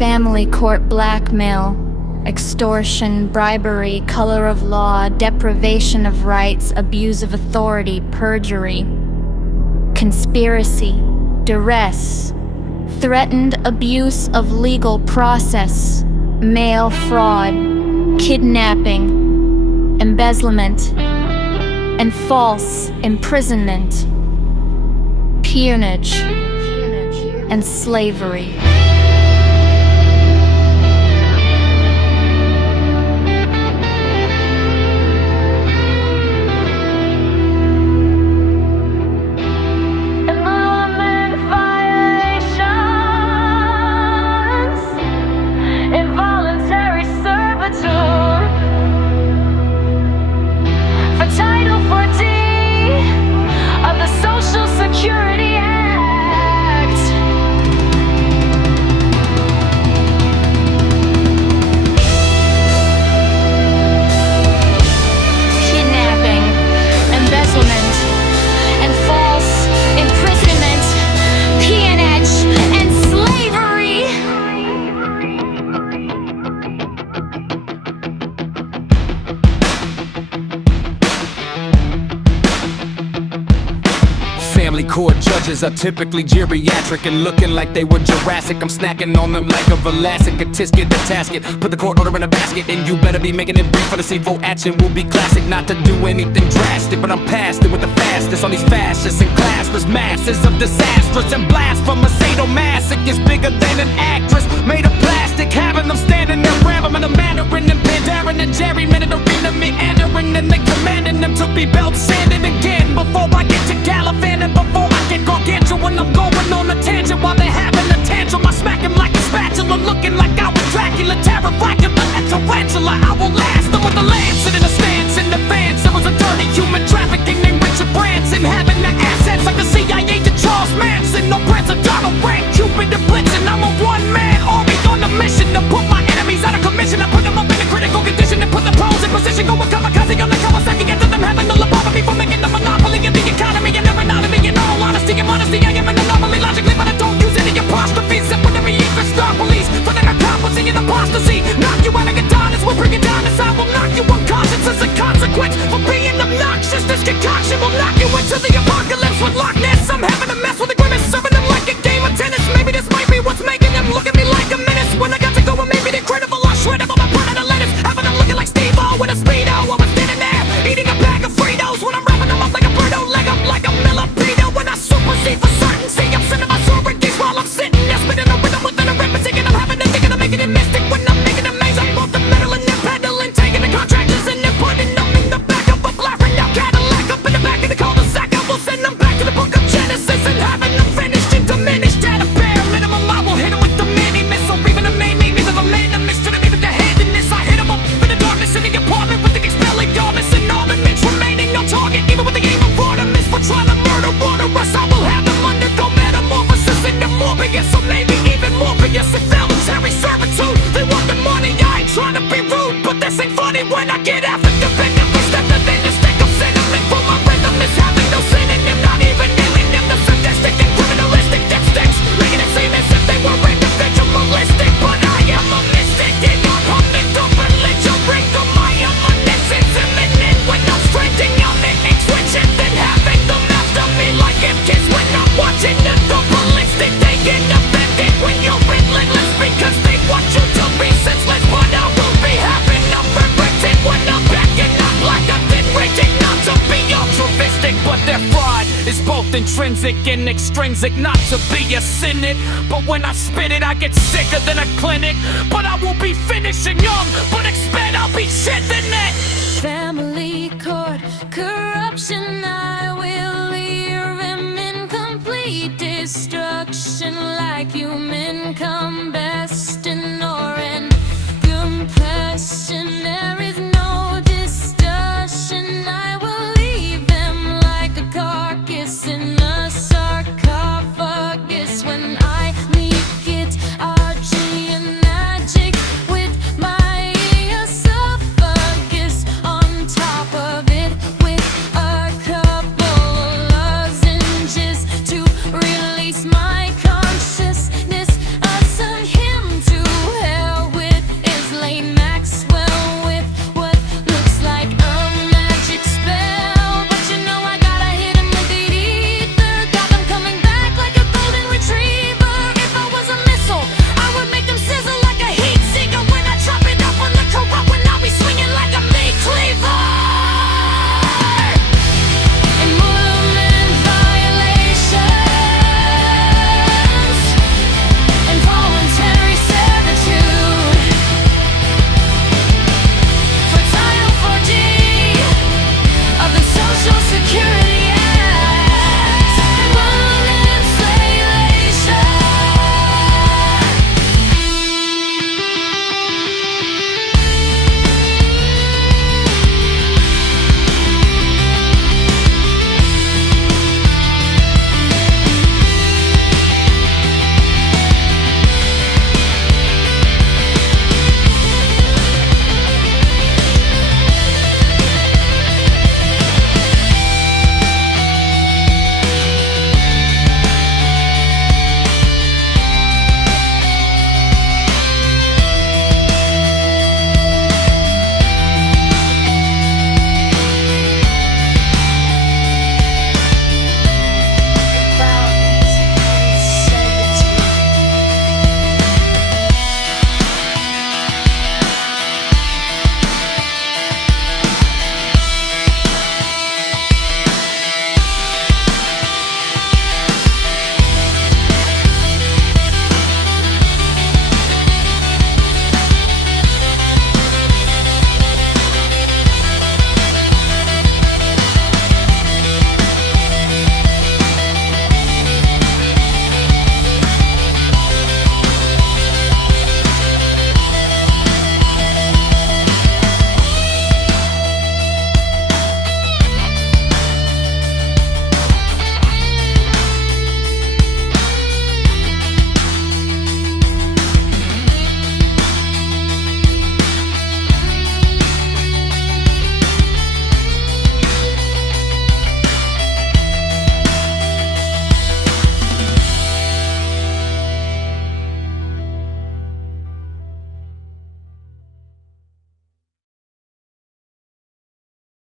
family court blackmail, extortion, bribery, color of law, deprivation of rights, abuse of authority, perjury, conspiracy, duress, threatened abuse of legal process, mail fraud, kidnapping, embezzlement, and false imprisonment, peonage, and slavery. Involuntary servitude for Title 14 of the Social Security Act. Kidnapping, embezzlement, and false imprisonment, peonage, and slavery. Family court judges are typically geriatric and looking like they were Jurassic. I'm snacking on them like a velasic, a-tiscuit, a tasket. Put the court order in a basket and you better be making it brief, for the civil action will be classic. Not to do anything drastic, but I'm past it with the fastest on these fascists and classless masses of disastrous and blasphemous. Sado is bigger than an actress made of plastic, having them standing there rambling in a Mandarin and Pandaren and gerrymandered arena, meandering and then commanding them to be belt sanded again before I get to gallivanting, before I get gargantuan. I'm going on a tangent while they're having a tantrum. I smack him like a spatula, looking like I was Dracula, terrifying like a tarantula. I will last them with a lance, sitting in a stance in advance. There was a dirty human trafficking named Richard Branson, having the assets like the CIA to Charles Manson. No Prancer Donald, Cupid and Blitzen. I'm a one-man army on a mission to put my enemies out of commission. I put them up in a critical condition and put the pros in position. Going kamikaze on the cul-de-sac, get to them having no lobotomy for making the monopoly of the economy and their anatomy. In all honesty and modesty, I am an anomaly logically, but I don't use any apostrophes. And whenever you even start police for their accomplice and apostasy, knock you out of Adonis, we'll bring it down. This I will knock you unconscious as a consequence for being obnoxious. This concoction will knock you into the apocalypse with Ness I'm having a mess with a grimace, serving them like a game of tennis. Maybe this might be what's making them look at me like a menace. When I got to go and maybe the incredible, I shred up on my bread and lettuce, having them looking like Steve-O with a speedo. I was standing there eating a bag of Fritos when I'm wrapping them up like a burrito, leg up like a millipede. When I supersede for certain, see I'm sending my sovereignties while I'm sitting there spitting a rhythm within a arithmetic, and I'm having to think and I'm making it mystic. When I'm making a maze, I'm both the meddling and peddling, taking the contractors and then putting them in the back of a blaring out Cadillac. Up in the back of the cul-de-sac, I will send them back to the book of Genesis and having them finished and diminished at a bare minimum. I will hit them with the mini missile, even a main me, because I'm made a mystery, even the head in this. I hit them up in the darkness in the apartment with the expelling darkness and ornaments remaining on target, even with the aim of Artemis for trying to murder us. I will have them undergo metamorphosis into Morbius, or maybe even Morbius. Involuntary servitude, they want the money. I ain't trying to be rude, but this ain't funny when I get after the victim. Step the thing to stick of sentiment for my rhythm is having no synonym, not even nailing them. The sadistic and criminalistic dipsticks, making it seem as if they were individualistic. But I am a mystic in our public, don't belligerent. I am a nuisance imminent when I'm strengthening on it, switching, then having them after me like kids when I'm watching them go ballistic. They get offended when you're relentless because they want you to be senseless. But I will be having them regretted when I'm back and I'm black. I've been rated not to be altruistic, but their fraud is both intrinsic and extrinsic. Not to be a cynic, but when I spit it I get sicker than a clinic. But I will be finishing young, but expect I'll be shit the net. Family court corruption, I will leave him in complete destruction.